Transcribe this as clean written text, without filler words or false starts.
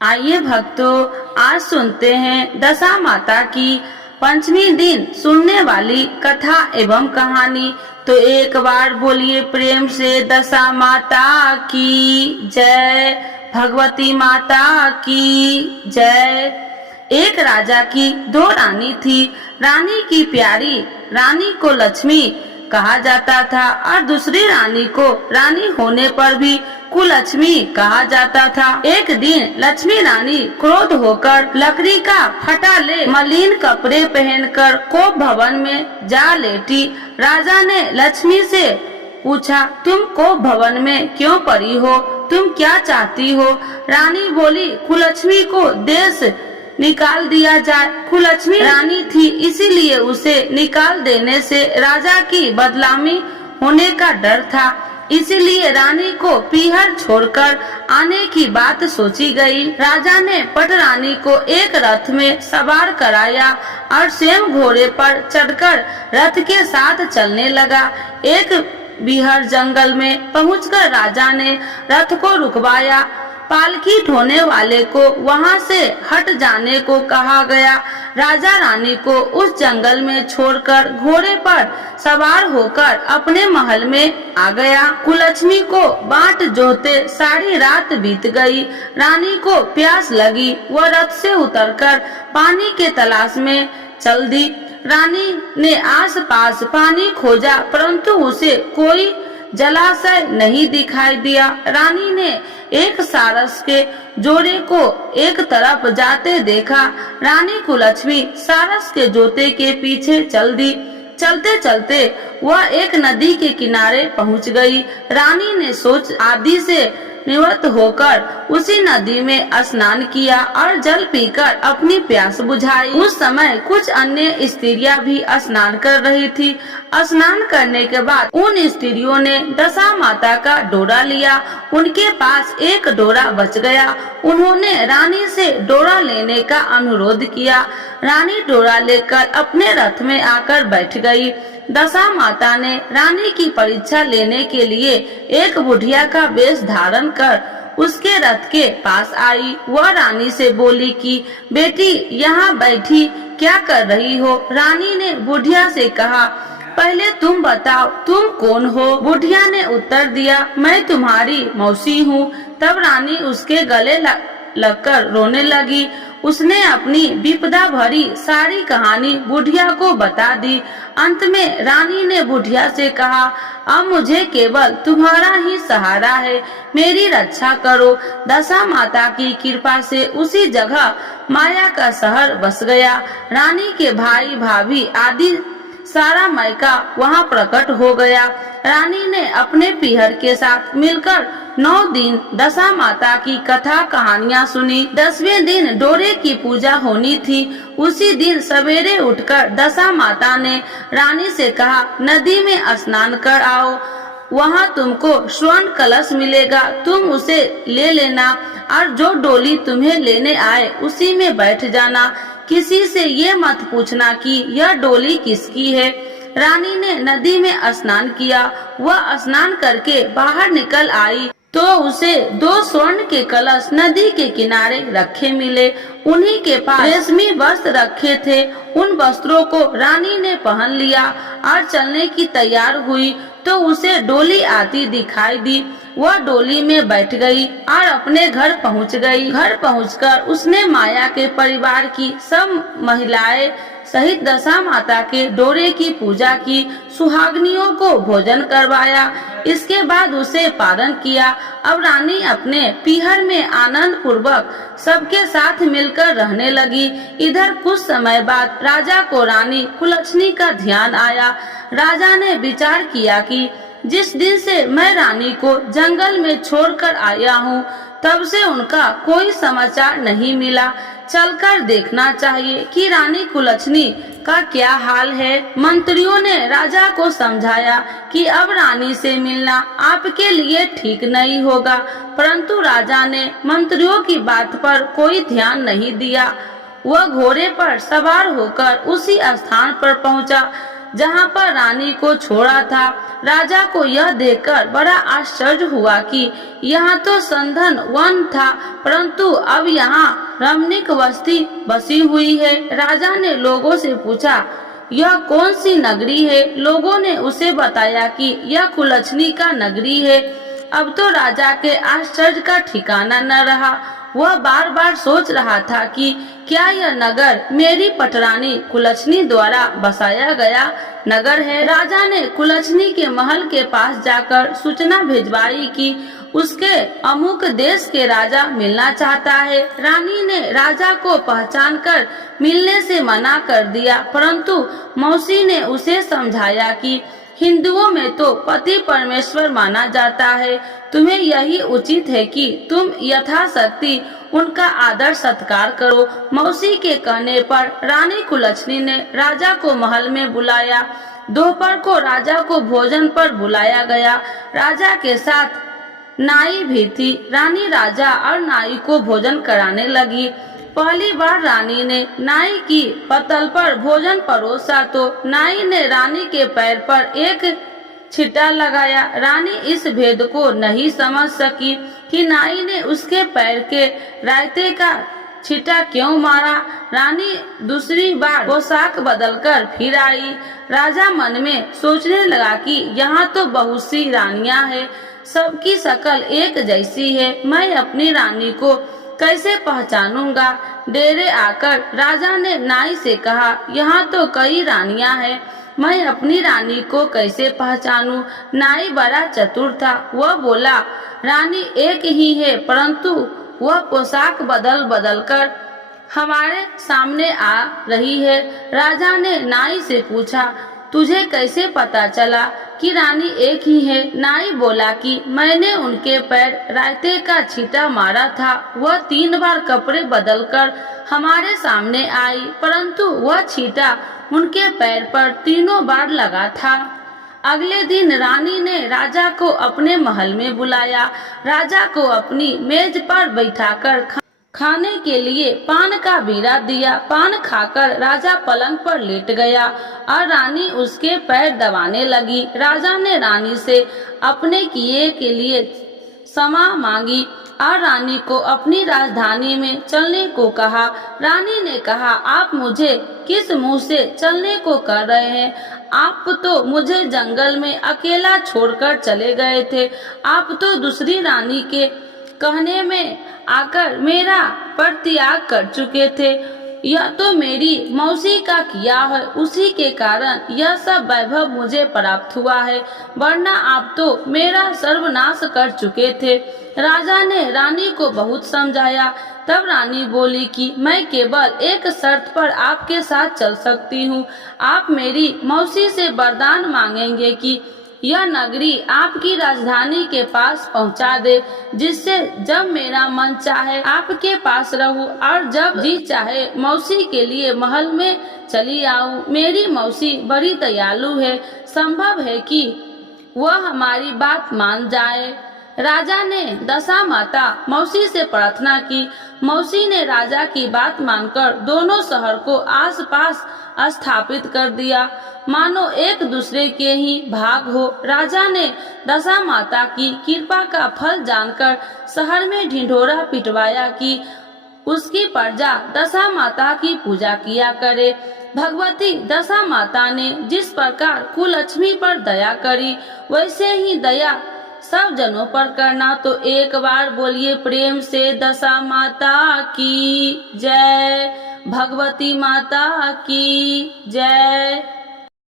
आइए भक्तों, आज सुनते हैं दशा माता की पंचमी दिन सुनने वाली कथा एवं कहानी। तो एक बार बोलिए प्रेम से दशा माता की जय, भगवती माता की जय। एक राजा की दो रानी थी। रानी की प्यारी रानी को लक्ष्मी कहा जाता था और दूसरी रानी को रानी होने पर भी कुलक्ष्मी कहा जाता था। एक दिन लक्ष्मी रानी क्रोध होकर लकड़ी का फटा ले मलिन कपड़े पहनकर कोप भवन में जा लेटी। राजा ने लक्ष्मी से पूछा, तुम कोप भवन में क्यों पड़ी हो? तुम क्या चाहती हो? रानी बोली, कुलक्ष्मी को देश निकाल दिया जाए। कुलक्ष्मी रानी थी, इसीलिए उसे निकाल देने से राजा की बदनामी होने का डर था। इसीलिए रानी को पीहर छोड़कर आने की बात सोची गई। राजा ने पट रानी को एक रथ में सवार कराया और स्वयं घोड़े पर चढ़कर रथ के साथ चलने लगा। एक बीहर जंगल में पहुंचकर राजा ने रथ को रुकवाया। पालकी ढोने वाले को वहां से हट जाने को कहा गया। राजा रानी को उस जंगल में छोड़कर घोड़े पर सवार होकर अपने महल में आ गया। कुलक्ष्मी को बाट जोहते सारी रात बीत गई। रानी को प्यास लगी, वह रथ से उतरकर पानी के तलाश में चल दी। रानी ने आसपास पानी खोजा, परंतु उसे कोई जलाशय नहीं दिखाई दिया। रानी ने एक सारस के जोड़े को एक तरफ जाते देखा। रानी कुलक्ष्मी सारस के जोते के पीछे चल दी। चलते चलते वह एक नदी के किनारे पहुंच गई। रानी ने सोच आदि से निवृत्त होकर उसी नदी में स्नान किया और जल पीकर अपनी प्यास बुझाई। उस समय कुछ अन्य स्त्रियां भी स्नान कर रही थी। स्नान करने के बाद उन स्त्रियों ने दशा माता का डोरा लिया। उनके पास एक डोरा बच गया। उन्होंने रानी से डोरा लेने का अनुरोध किया। रानी डोरा लेकर अपने रथ में आकर बैठ गई। दशा माता ने रानी की परीक्षा लेने के लिए एक बुढ़िया का वेश धारण कर उसके रथ के पास आई। वह रानी से बोली कि बेटी, यहाँ बैठी क्या कर रही हो? रानी ने बुढ़िया से कहा, पहले तुम बताओ तुम कौन हो? बुढ़िया ने उत्तर दिया, मैं तुम्हारी मौसी हूँ। तब रानी उसके गले लगकर रोने लगी। उसने अपनी विपदा भरी सारी कहानी बुढ़िया को बता दी। अंत में रानी ने बुढ़िया से कहा, अब मुझे केवल तुम्हारा ही सहारा है, मेरी रक्षा करो। दशा माता की कृपा से उसी जगह माया का शहर बस गया। रानी के भाई भाभी आदि सारा मायका वहाँ प्रकट हो गया। रानी ने अपने पीहर के साथ मिलकर 9 दिन दशा माता की कथा कहानियाँ सुनी। 10वें दिन डोरे की पूजा होनी थी। उसी दिन सवेरे उठकर दशा माता ने रानी से कहा, नदी में स्नान कर आओ, वहाँ तुमको स्वर्ण कलश मिलेगा, तुम उसे ले लेना और जो डोली तुम्हें लेने आए उसी में बैठ जाना। किसी से ये मत पूछना कि यह डोली किसकी है। रानी ने नदी में स्नान किया। वह स्नान करके बाहर निकल आई तो उसे 2 स्वर्ण के कलश नदी के किनारे रखे मिले। उन्हीं के पास रेशमी वस्त्र रखे थे। उन वस्त्रों को रानी ने पहन लिया और चलने की तैयार हुई तो उसे डोली आती दिखाई दी। वह डोली में बैठ गई और अपने घर पहुंच गई। घर पहुंचकर उसने माया के परिवार की सब महिलाएं सहित दशा माता के डोरे की पूजा की, सुहागनियों को भोजन करवाया। इसके बाद उसे पारण किया। अब रानी अपने पीहर में आनंद पूर्वक सबके साथ मिलकर रहने लगी। इधर कुछ समय बाद राजा को रानी कुलक्ष्मी का ध्यान आया। राजा ने विचार किया कि जिस दिन से मैं रानी को जंगल में छोड़कर आया हूँ, तब से उनका कोई समाचार नहीं मिला। चलकर देखना चाहिए कि रानी कुलक्ष्मी का क्या हाल है। मंत्रियों ने राजा को समझाया कि अब रानी से मिलना आपके लिए ठीक नहीं होगा, परंतु राजा ने मंत्रियों की बात पर कोई ध्यान नहीं दिया। वह घोड़े पर सवार होकर उसी स्थान पर पहुंचा जहाँ पर रानी को छोड़ा था। राजा को यह देखकर बड़ा आश्चर्य हुआ कि यहाँ तो संधन वन था, परंतु अब यहाँ रमणीक बस्ती बसी हुई है। राजा ने लोगों से पूछा, यह कौन सी नगरी है? लोगों ने उसे बताया कि यह कुलछनी का नगरी है। अब तो राजा के आश्चर्य का ठिकाना न रहा। वह बार बार सोच रहा था कि क्या यह नगर मेरी पटरानी कुलछनी द्वारा बसाया गया नगर है। राजा ने कुलछनी के महल के पास जाकर सूचना भिजवाई कि उसके अमुक देश के राजा मिलना चाहता है। रानी ने राजा को पहचानकर मिलने से मना कर दिया, परंतु मौसी ने उसे समझाया कि हिंदुओं में तो पति परमेश्वर माना जाता है। तुम्हें यही उचित है कि तुम यथाशक्ति उनका आदर सत्कार करो। मौसी के कहने पर रानी कुलछनी ने राजा को महल में बुलाया। दोपहर को राजा को भोजन पर बुलाया गया। राजा के साथ नाई भी थी। रानी राजा और नाई को भोजन कराने लगी। पहली बार रानी ने नाई की पतल पर भोजन परोसा तो नाई ने रानी के पैर पर एक छींटा लगाया। रानी इस भेद को नहीं समझ सकी कि नाई ने उसके पैर के रायते का छींटा क्यों मारा। रानी दूसरी बार पोशाक बदलकर फिर आई। राजा मन में सोचने लगा कि यहाँ तो बहुत सी रानियां हैं, सबकी शक्ल एक जैसी है, मैं अपनी रानी को कैसे पहचानूंगा। डेरे आकर राजा ने नाई से कहा, यहाँ तो कई रानियां हैं, मैं अपनी रानी को कैसे पहचानूं। नाई बड़ा चतुर था। वह बोला, रानी एक ही है, परंतु वह पोशाक बदल बदल कर हमारे सामने आ रही है। राजा ने नाई से पूछा, तुझे कैसे पता चला कि रानी एक ही है? नाई बोला कि मैंने उनके पैर रायते का छींटा मारा था। वह 3 बार कपड़े बदलकर हमारे सामने आई, परंतु वह छींटा उनके पैर पर 3 बार लगा था। अगले दिन रानी ने राजा को अपने महल में बुलाया। राजा को अपनी मेज पर बैठाकर खाने के लिए पान का बीड़ा दिया। पान खाकर राजा पलंग पर लेट गया और रानी उसके पैर दबाने लगी। राजा ने रानी से अपने किए के लिए क्षमा मांगी और रानी को अपनी राजधानी में चलने को कहा। रानी ने कहा, आप मुझे किस मुंह से चलने को कह रहे हैं? आप तो मुझे जंगल में अकेला छोड़कर चले गए थे। आप तो दूसरी रानी के कहने में आकर मेरा परित्याग कर चुके थे। यह तो मेरी मौसी का किया है, उसी के कारण यह सब वैभव मुझे प्राप्त हुआ है, वरना आप तो मेरा सर्वनाश कर चुके थे। राजा ने रानी को बहुत समझाया। तब रानी बोली कि मैं केवल एक शर्त पर आपके साथ चल सकती हूँ। आप मेरी मौसी से वरदान मांगेंगे कि यह नगरी आपकी राजधानी के पास पहुंचा दे, जिससे जब मेरा मन चाहे आपके पास रहूं और जब जी चाहे मौसी के लिए महल में चली आऊं। मेरी मौसी बड़ी दयालु है, संभव है कि वह हमारी बात मान जाए। राजा ने दशा माता मौसी से प्रार्थना की। मौसी ने राजा की बात मानकर दोनों शहर को आसपास स्थापित कर दिया, मानो एक दूसरे के ही भाग हो। राजा ने दशा माता की कृपा का फल जानकर शहर में ढिंढोरा पिटवाया कि उसकी प्रजा दशा माता की पूजा किया करे। भगवती दशा माता ने जिस प्रकार कुलक्ष्मी पर दया करी, वैसे ही दया सब जनों पर करना। तो एक बार बोलिए प्रेम से, दशा माता की जय, भगवती माता की जय।